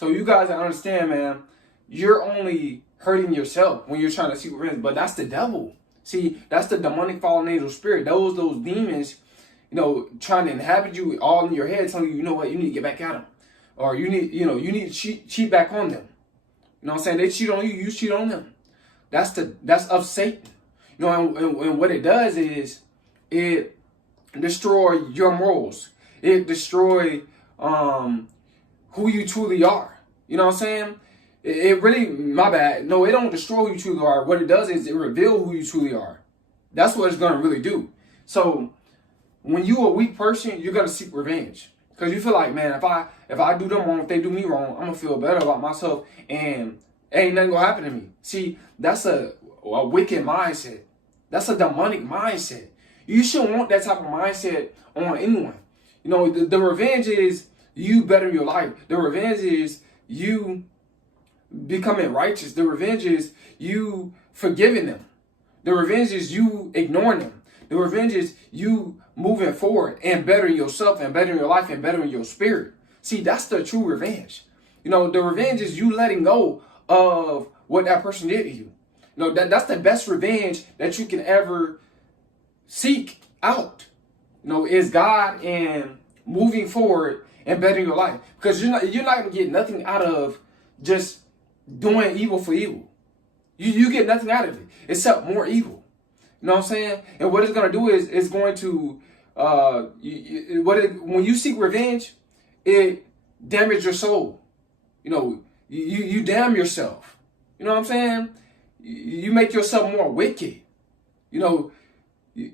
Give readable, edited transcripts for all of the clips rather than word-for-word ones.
So you guys understand, man, you're only hurting yourself when you're trying to seek revenge, but that's the devil. See, that's the demonic fallen angel spirit. Those demons, trying to inhabit you all in your head, telling you, you know what, you need to get back at them. Or you need to cheat back on them. You know what I'm saying? They cheat on you, you cheat on them. That's of Satan. And what it does is it destroy your morals. It destroy who you truly are. You know what I'm saying? It really, my bad. No, it don't destroy who you truly are. What it does is it reveal who you truly are. That's what it's gonna really do. So when you a weak person, you're gonna seek revenge. Because you feel like, man, if I do them wrong, if they do me wrong, I'm gonna feel better about myself and ain't nothing gonna happen to me. See, that's a wicked mindset. That's a demonic mindset. You shouldn't want that type of mindset on anyone. The revenge is you better your life. The revenge is you becoming righteous. The revenge is you forgiving them. The revenge is you ignoring them. The revenge is you moving forward and bettering yourself and bettering your life and bettering your spirit. See, that's the true revenge. The revenge is you letting go of what that person did to you. That's the best revenge that you can ever seek out. Is God and moving forward and bettering your life. Because you're not gonna get nothing out of just doing evil for evil. You get nothing out of it except more evil. You know what I'm saying? And what it's gonna do is it's going to when you seek revenge, it damages your soul. You damn yourself. You know what I'm saying? You make yourself more wicked.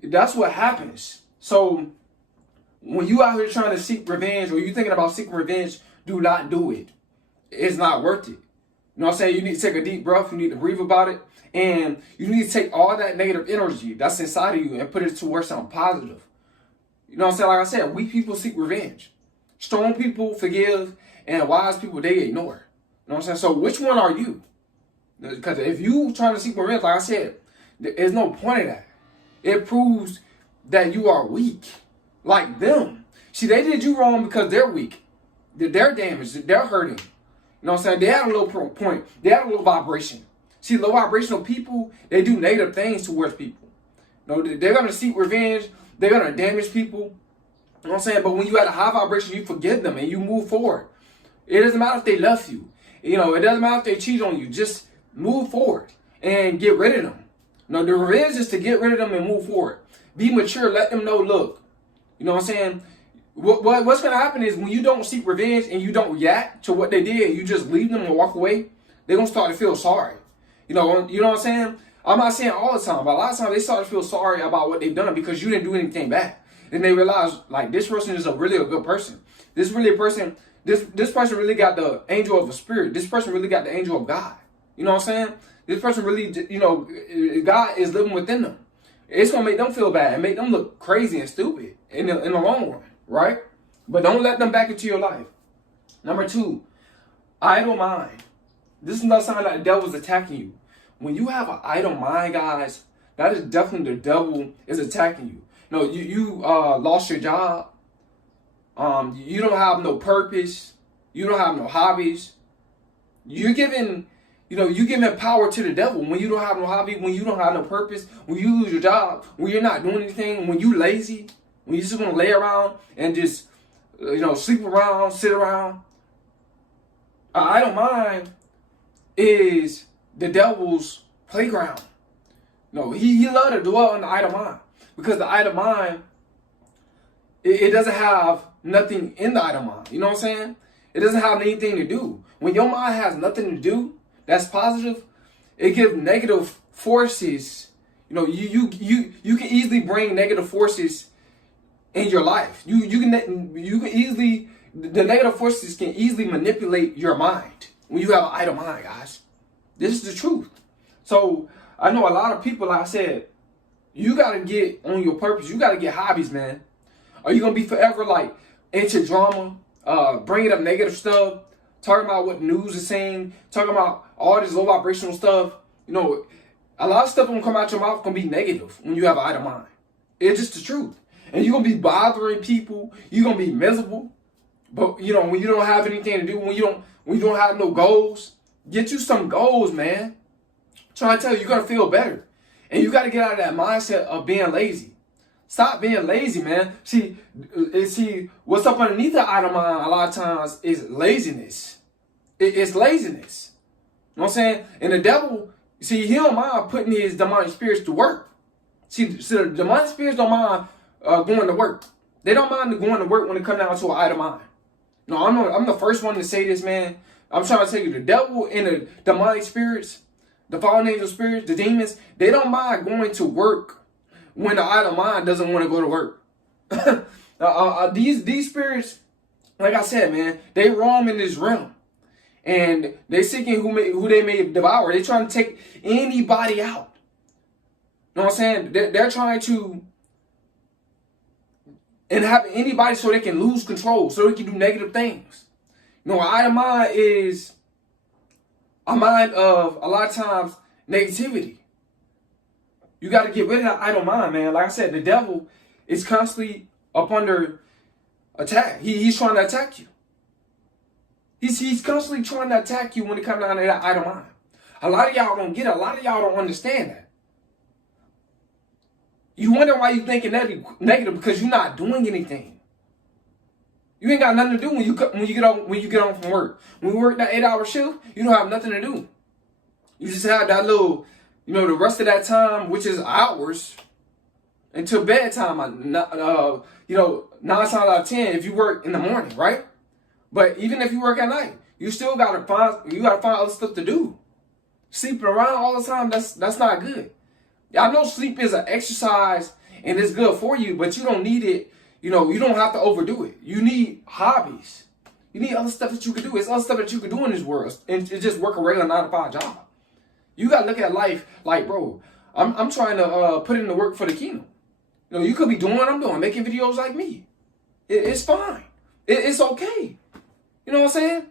That's what happens. So when you out here trying to seek revenge or you thinking about seeking revenge, do not do it. It's not worth it. You know what I'm saying? You need to take a deep breath. You need to breathe about it. And you need to take all that negative energy that's inside of you and put it towards something positive. You know what I'm saying? Like I said, weak people seek revenge. Strong people forgive, and wise people, they ignore. You know what I'm saying? So which one are you? Because if you trying to seek revenge, like I said, there's no point in that. It proves that you are weak. Like them. See, they did you wrong because they're weak. They're damaged. They're hurting. You know what I'm saying? They had a low point. They had a low vibration. See, low vibrational people, they do negative things towards people. They're going to seek revenge. They're going to damage people. You know what I'm saying? But when you at a high vibration, you forgive them and you move forward. It doesn't matter if they left you. It doesn't matter if they cheat on you. Just move forward and get rid of them. The revenge is to get rid of them and move forward. Be mature. Let them know, look. You know what I'm saying? What's going to happen is when you don't seek revenge and you don't react to what they did, you just leave them and walk away, they're going to start to feel sorry. You know what I'm saying? I'm not saying all the time, but a lot of times they start to feel sorry about what they've done because you didn't do anything back. Then they realize, like, this person is really a good person. This person really got the angel of a spirit. This person really got the angel of God. You know what I'm saying? This person really, God is living within them. It's going to make them feel bad and make them look crazy and stupid in the long run, right? But don't let them back into your life. Number 2, idle mind. This is another sign that the devil is attacking you. When you have an idle mind, guys, that is definitely the devil is attacking you. You lost your job. You don't have no purpose. You don't have no hobbies. You're giving power to the devil when you don't have no hobby, when you don't have no purpose, when you lose your job, when you're not doing anything, when you lazy, when you just want to lay around and just, sleep around, sit around. I don't mind is the devil's playground. He love to dwell on the idle mind because the idle mind, it doesn't have nothing in the idle mind. You know what I'm saying? It doesn't have anything to do. When your mind has nothing to do, that's positive. It gives negative forces. You can easily bring negative forces in your life. You can easily, the negative forces can easily manipulate your mind when you have an idle mind, guys. This is the truth. So I know a lot of people, like I said, you got to get on your purpose. You got to get hobbies, man. Are you going to be forever like into drama, bringing up negative stuff, talking about what the news is saying, talking about all this low vibrational stuff? A lot of stuff going to come out your mouth going to be negative when you have an idle mind. It's just the truth. And you're going to be bothering people. You're going to be miserable. But when you don't have anything to do, when you don't have no goals, get you some goals, man. I'm trying to tell you, you're gonna feel better. And you gotta get out of that mindset of being lazy. Stop being lazy, man. See, what's up underneath the idle mind a lot of times is laziness. It's laziness. You know what I'm saying? And the devil, see, he don't mind putting his demonic spirits to work. See, the demonic spirits don't mind going to work. They don't mind going to work when it comes down to an idle mind. No, I'm the first one to say this, man. I'm trying to tell you, the devil and the demonic spirits, the fallen angel spirits, the demons, they don't mind going to work when the idle mind doesn't want to go to work. These spirits, like I said, man, they roam in this realm. And they seeking who they may devour. They're trying to take anybody out. You know what I'm saying? They're trying to inhabit anybody so they can lose control, so they can do negative things. An idle mind is a mind of, a lot of times, negativity. You got to get rid of that idle mind, man. Like I said, the devil is constantly up under attack. He's trying to attack you. He's constantly trying to attack you when it comes down to that idle mind. A lot of y'all don't get it. A lot of y'all don't understand that. You wonder why you're thinking negative because you're not doing anything. You ain't got nothing to do when you get home from work. When you work that 8-hour shift, you don't have nothing to do. You just have that little, the rest of that time, which is hours, until bedtime. 9 times out of 10 if you work in the morning, right? But even if you work at night, you still gotta find other stuff to do. Sleeping around all the time, that's not good. I know sleep is an exercise and it's good for you, but you don't need it. You don't have to overdo it. You need hobbies. You need other stuff that you can do. It's other stuff that you can do in this world, and just work a regular 9-to-5 job. You gotta look at life like, bro, I'm trying to put in the work for the kingdom. You could be doing what I'm doing, making videos like me. It's fine. It's okay. You know what I'm saying?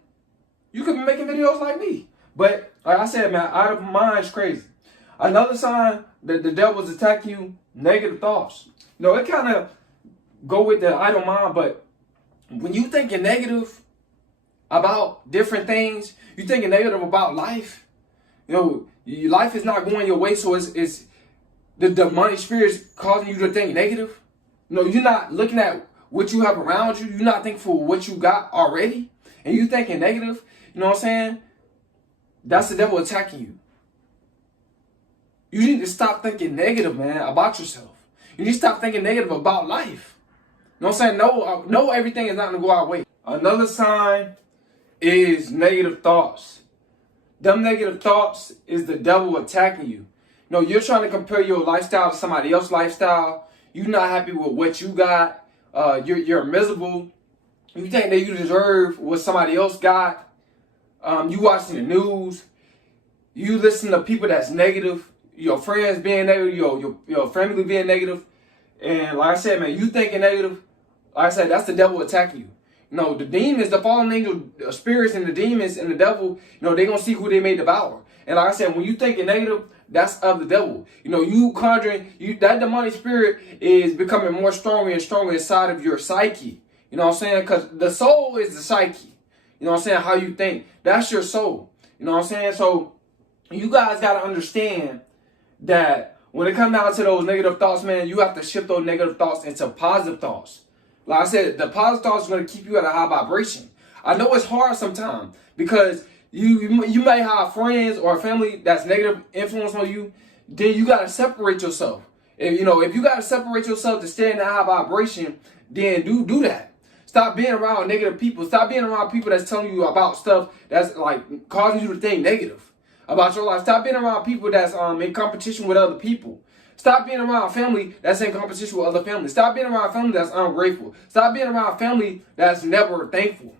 You could be making videos like me. But like I said, man, out of mind is crazy. Another sign that the devil is attacking you, negative thoughts. It kind of go with the idle mind, but when you thinking negative about different things, you thinking negative about life, your life is not going your way, so it's the demonic spirits causing you to think negative. You're not looking at what you have around you. You're not thankful for what you got already, and you thinking negative. You know what I'm saying? That's the devil attacking you. You need to stop thinking negative, man, about yourself. You need to stop thinking negative about life. You know what I'm saying? No, everything is not going to go our way. Another sign is negative thoughts. Them negative thoughts is the devil attacking you. You're trying to compare your lifestyle to somebody else's lifestyle. You're not happy with what you got. You're miserable. You think that you deserve what somebody else got. You watching the news. You listen to people that's negative. Your friends being negative, your family being negative. And like I said, man, you thinking negative. Like I said, that's the devil attacking you. The demons, the fallen angel spirits and the demons and the devil, they going to see who they may devour. And like I said, when you thinking negative, that's of the devil. You conjuring, that demonic spirit is becoming more stronger and stronger inside of your psyche. You know what I'm saying? Because the soul is the psyche. You know what I'm saying? How you think. That's your soul. You know what I'm saying? So you guys got to understand that when it comes down to those negative thoughts, man, you have to shift those negative thoughts into positive thoughts. Like I said, the positive thoughts are going to keep you at a high vibration. I know it's hard sometimes because you may have friends or family that's negative influence on you. Then you got to separate yourself. If you got to separate yourself to stay in that high vibration, then do that. Stop being around negative people. Stop being around people that's telling you about stuff that's like causing you to think negative about your life. Stop being around people that's in competition with other people. Stop being around family that's in competition with other families. Stop being around family that's ungrateful. Stop being around family that's never thankful.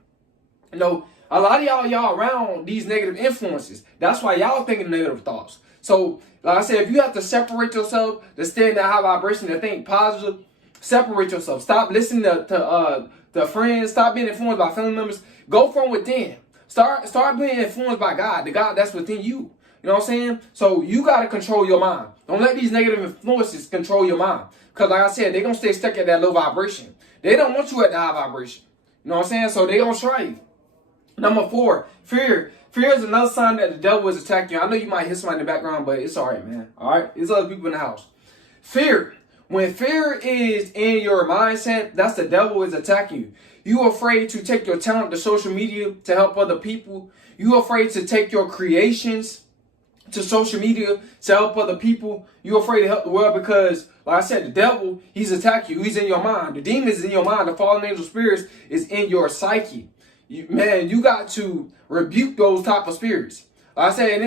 A lot of y'all around these negative influences. That's why y'all thinking negative thoughts. So, like I said, if you have to separate yourself to stay in that high vibration to think positive, separate yourself. Stop listening to friends. Stop being influenced by family members. Go from within. Start being influenced by God, the God that's within you. You know what I'm saying? So you got to control your mind. Don't let these negative influences control your mind. Because like I said, they're going to stay stuck at that low vibration. They don't want you at the high vibration. You know what I'm saying? So they gonna try you. Number 4, fear. Fear is another sign that the devil is attacking you. I know you might hear somebody in the background, but it's all right, man. All right? There's other people in the house. Fear. When fear is in your mindset, that's the devil is attacking you. You're afraid to take your talent to social media to help other people. You're afraid to take your creations to social media to help other people. You're afraid to help the world because, like I said, the devil, he's attacking you. He's in your mind. The demon is in your mind. The fallen angel spirits is in your psyche. You got to rebuke those type of spirits. Like I said, and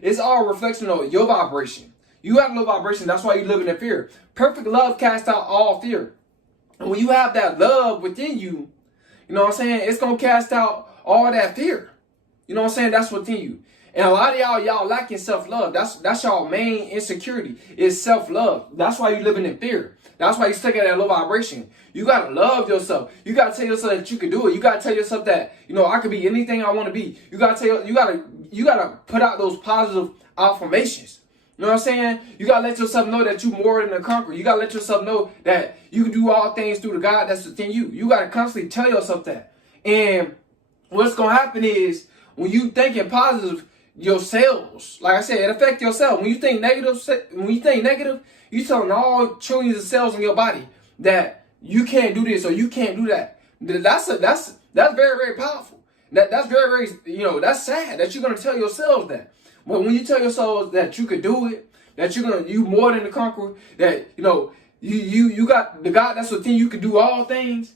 it's all reflection of your vibration. You have low vibration. That's why you live in fear. Perfect love casts out all fear. And when you have that love within you, you know what I'm saying? It's going to cast out all that fear. You know what I'm saying? That's within you. And a lot of y'all lacking self-love. That's y'all main insecurity is self-love. That's why you living in fear. That's why you stuck at that low vibration. You got to love yourself. You got to tell yourself that you can do it. You got to tell yourself that, I could be anything I want to be. You got to put out those positive affirmations. You know what I'm saying? You got to let yourself know that you're more than a conqueror. You got to let yourself know that you can do all things through the God that's within you. You got to constantly tell yourself that. And what's going to happen is when you thinking positive, your cells, like I said, it affects your cells. When you think negative, you telling all trillions of cells in your body that you can't do this or you can't do that. That's very, very powerful. That's very, very, that's sad that you're going to tell yourselves that. But when you tell yourselves that you could do it, that you more than a conqueror, that, you got the God that's within you can do all things,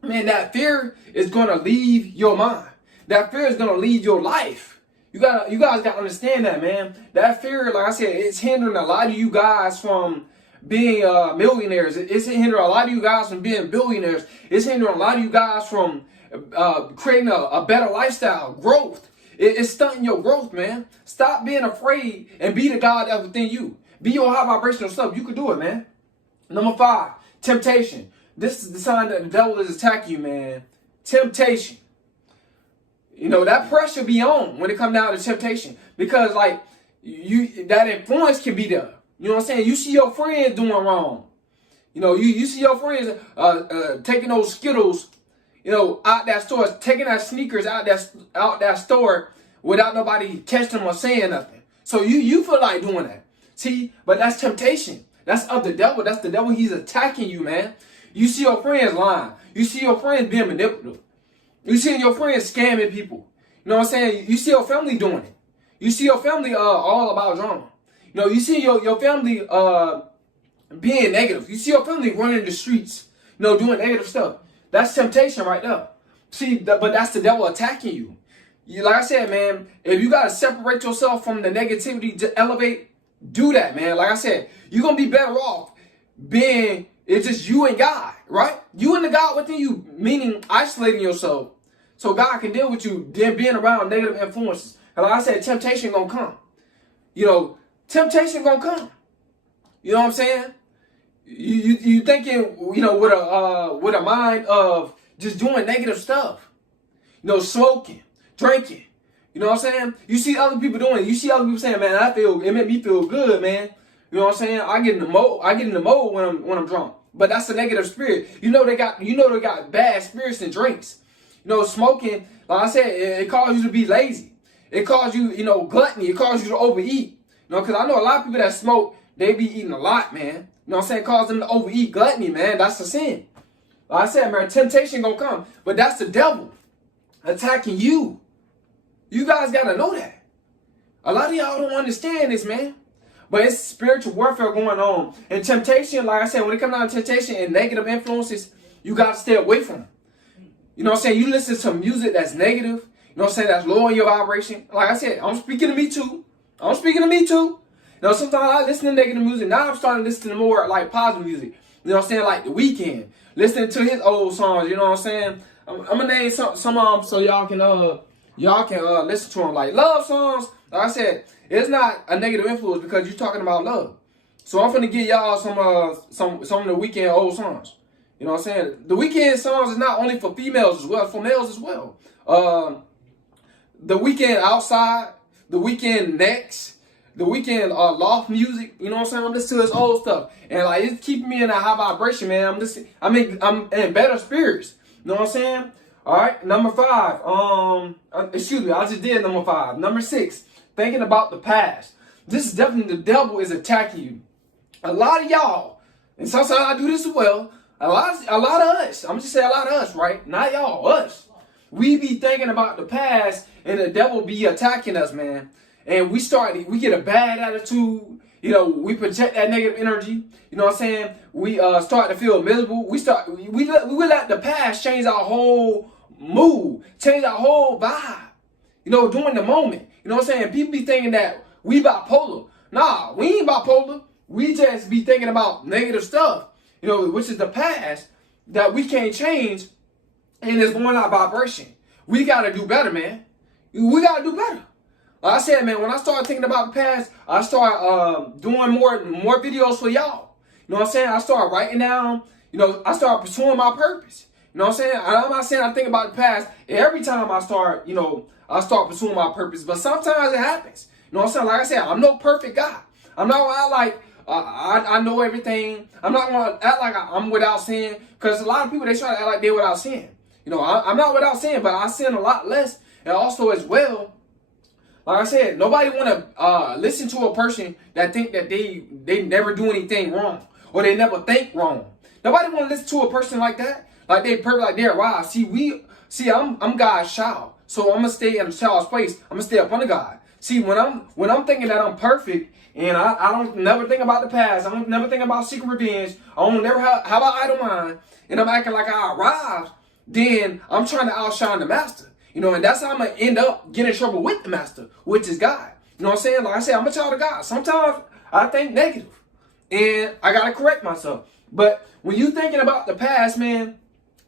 man, that fear is going to leave your mind. That fear is going to leave your life. You guys got to understand that, man. That fear, like I said, it's hindering a lot of you guys from being millionaires. It's hindering a lot of you guys from being billionaires. It's hindering a lot of you guys from creating a better lifestyle, growth. It's stunting your growth, man. Stop being afraid and be the God that's within you. Be your high vibrational self. You can do it, man. Number 5, temptation. This is the sign that the devil is attacking you, man. Temptation. That pressure be on when it comes down to temptation. Because, that influence can be there. You know what I'm saying? You see your friends doing wrong. You see your friends taking those Skittles, out that store, taking that sneakers out that store without nobody catching them or saying nothing. So you feel like doing that. See, but that's temptation. That's of the devil. That's the devil. He's attacking you, man. You see your friends lying. You see your friends being manipulative. You see your friends scamming people. You know what I'm saying? You see your family doing it. You see your family all about drama. You see your family being negative. You see your family running the streets, doing negative stuff. That's temptation right there. See, but that's the devil attacking you. Like I said, man, if you got to separate yourself from the negativity to elevate, do that, man. Like I said, you're going to be better off it's just you and God, right? You and the God within you, meaning isolating yourself so God can deal with you, then being around negative influences. And like I said, temptation going to come. Temptation going to come. You know what I'm saying? You thinking, with a mind of just doing negative stuff. Smoking, drinking. You know what I'm saying? You see other people doing it. You see other people saying, man, it made me feel good, man. You know what I'm saying? I get in the mode when I'm drunk. But that's a negative spirit. They got bad spirits and drinks. Smoking, like I said, it causes you to be lazy. It causes you, gluttony. It causes you to overeat. Because I know a lot of people that smoke, they be eating a lot, man. You know what I'm saying? Cause them to overeat, gluttony, man. That's a sin. Like I said, man, temptation gonna come. But that's the devil attacking you. You guys gotta know that. A lot of y'all don't understand this, man. But it's spiritual warfare going on. And temptation, like I said, when it comes down to temptation and negative influences, you gotta stay away from them. You know what I'm saying? You listen to music that's negative, you know what I'm saying, that's lowering your vibration. Like I said, I'm speaking to me too. Sometimes I listen to negative music. Now I'm starting to listen to more like positive music. You know what I'm saying? Like The Weeknd. Listening to his old songs, you know what I'm saying? I'm gonna name some of them so y'all can listen to them. Like love songs, like I said, it's not a negative influence because you're talking about love. So I'm finna give y'all some of The Weeknd old songs. You know what I'm saying? The Weeknd songs is not only for females as well, for males as well. The Weeknd Outside, The Weeknd Next, The Weeknd Loft Music, you know what I'm saying? I'm listening to his old stuff. And it's keeping me in a high vibration, man. I'm in better spirits. You know what I'm saying? All right, number 5. Excuse me, I just did number 5. Number 6, thinking about the past. This is definitely the devil is attacking you. A lot of y'all, and sometimes I do this as well. A lot of us. I'm just saying a lot of us, right? Not y'all, us. We be thinking about the past, and the devil be attacking us, man. And we get a bad attitude. You know, we project that negative energy. You know what I'm saying? We start to feel miserable. We let the past change our whole mood, change our whole vibe. You know, during the moment. You know what I'm saying? People be thinking that we bipolar. Nah, we ain't bipolar. We just be thinking about negative stuff. You know, which is the past that we can't change, and it's going our vibration. We gotta do better, man. We gotta do better. Like I said, man, when I started thinking about the past, I started doing more videos for y'all. You know what I'm saying? I started writing down, you know, I started pursuing my purpose. You know what I'm saying? I'm not saying I think about the past. Every time I start pursuing my purpose, but sometimes it happens. You know what I'm saying? Like I said, I'm no perfect guy. I'm not gonna act like I know everything. I'm not gonna act like I'm without sin, because a lot of people, they try to act like they're without sin. You know, I'm not without sin, but I sin a lot less. And also as well, like I said, nobody want to listen to a person that think that they never do anything wrong, or they never think wrong. Nobody want to listen to a person like that, like they perfect, like they're wise. I'm God's child, so I'm gonna stay in a child's place. I'm gonna stay up under God. See, when I'm thinking that I'm perfect, and I don't never think about the past, I don't never think about secret revenge, I don't never have an idle mind, and I'm acting like I arrived, then I'm trying to outshine the master. You know, and that's how I'm going to end up getting in trouble with the master, which is God. You know what I'm saying? Like I said, I'm a child of God. Sometimes I think negative, and I got to correct myself. But when you thinking about the past, man,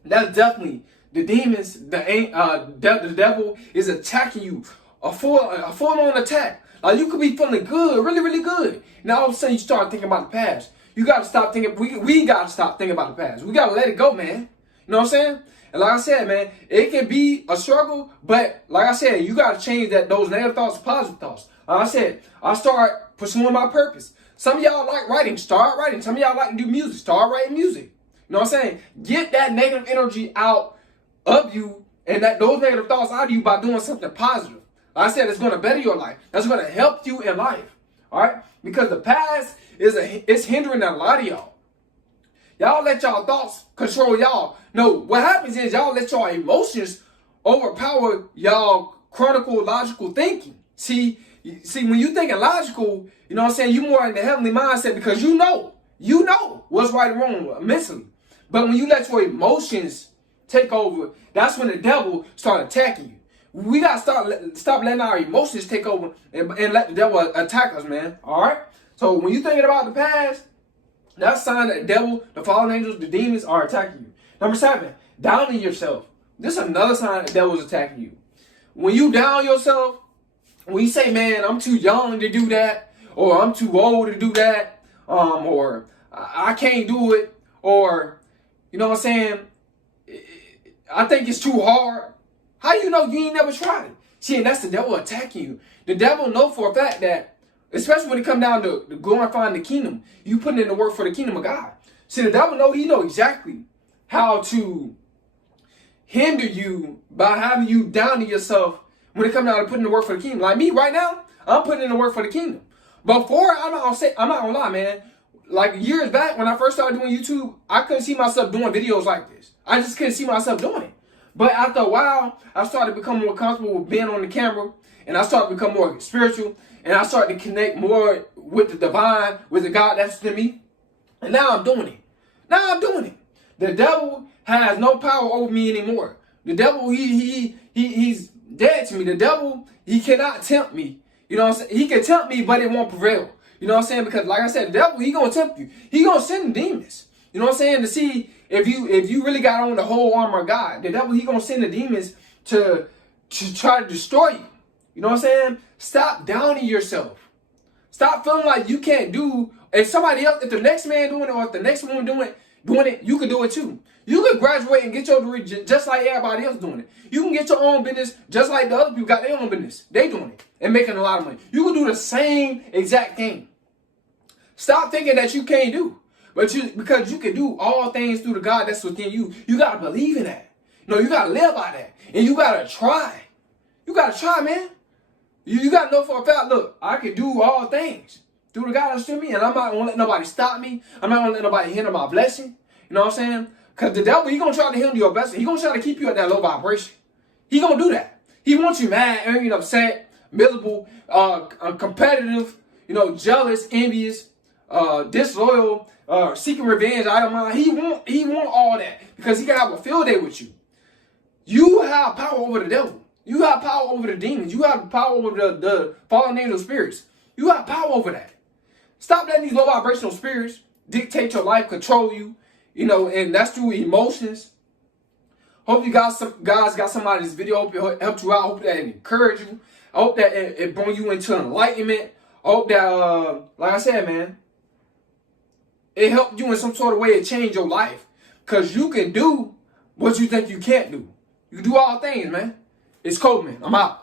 that's definitely the demons, the devil is attacking you, a full-on attack. Like, you could be feeling good, really, really good. Now all of a sudden you start thinking about the past. You got to stop thinking, we got to stop thinking about the past. We got to let it go, man. You know what I'm saying? And like I said, man, it can be a struggle, but like I said, you got to change those negative thoughts to positive thoughts. Like I said, I start pursuing my purpose. Some of y'all like writing, start writing. Some of y'all like to do music, start writing music. You know what I'm saying? Get that negative energy out of you, and those negative thoughts out of you by doing something positive. Like I said, it's going to better your life. That's going to help you in life. All right? Because the past it's hindering a lot of y'all. Y'all let y'all thoughts control y'all. No, what happens is y'all let y'all emotions overpower y'all logical thinking. See, when you thinking logical, you know what I'm saying, you more in the heavenly mindset, because you know what's right and wrong mentally. But when you let your emotions take over, that's when the devil start attacking you. We gotta stop letting our emotions take over and let the devil attack us, man. All right. So when you thinking about the past, that's a sign that the devil, the fallen angels, the demons are attacking you. Number 7, downing yourself. This is another sign that the devil is attacking you. When you down yourself, when you say, man, I'm too young to do that, or I'm too old to do that, or I can't do it, or, you know what I'm saying, I think it's too hard. How you know you ain't never tried it? See, and that's the devil attacking you. The devil know for a fact that, especially when it come down to glorifying the kingdom, you putting in the work for the kingdom of God. See, the devil know exactly how to hinder you by having you down to yourself when it comes down to putting in the work for the kingdom. Like me right now, I'm putting in the work for the kingdom. Before, I'm not gonna lie, man. Like years back when I first started doing YouTube, I couldn't see myself doing videos like this. I just couldn't see myself doing it. But after a while, I started to become more comfortable with being on the camera, and I started to become more spiritual, and I started to connect more with the divine, with the God that's in me. And now I'm doing it. The devil has no power over me anymore. The devil, he's dead to me. The devil, he cannot tempt me. You know what I'm saying? He can tempt me, but it won't prevail. You know what I'm saying? Because like I said, the devil, he gonna tempt you. He gonna send demons. You know what I'm saying? To see if you really got on the whole armor of God. The devil, he gonna send the demons to try to destroy you. You know what I'm saying? Stop downing yourself. Stop feeling like you can't do. If somebody else, if the next man doing it, or if the next woman doing it, you can do it too. You could graduate and get your degree just like everybody else doing it. You can get your own business just like the other people got their own business. They doing it and making a lot of money. You can do the same exact thing. Stop thinking that you can't do. Because you can do all things through the God that's within you. You got to believe in that. No, you gotta live by that. And you gotta try. You gotta try, man. You gotta know for a fact, look, I can do all things through the God that's in me, and I'm not gonna let nobody stop me. I'm not gonna let nobody hinder my blessing. You know what I'm saying? Because the devil, he gonna try to hinder your blessing. He gonna try to keep you at that low vibration. He gonna do that. He wants you mad, angry, upset, miserable, competitive, jealous, envious, disloyal, seeking revenge out of mind. He want all that because he can have a field day with you. You have power over the devil. You have power over the demons. You have power over the fallen angel spirits. You have power over that. Stop letting these low vibrational spirits dictate your life, control you, and that's through emotions. Hope you guys got somebody in this video. Hope it helped you out. Hope that it encouraged you. I hope that it brought you into enlightenment. I hope that, like I said, man, it helped you in some sort of way to change your life. Because you can do what you think you can't do. You can do all things, man. It's Coleman. I'm out.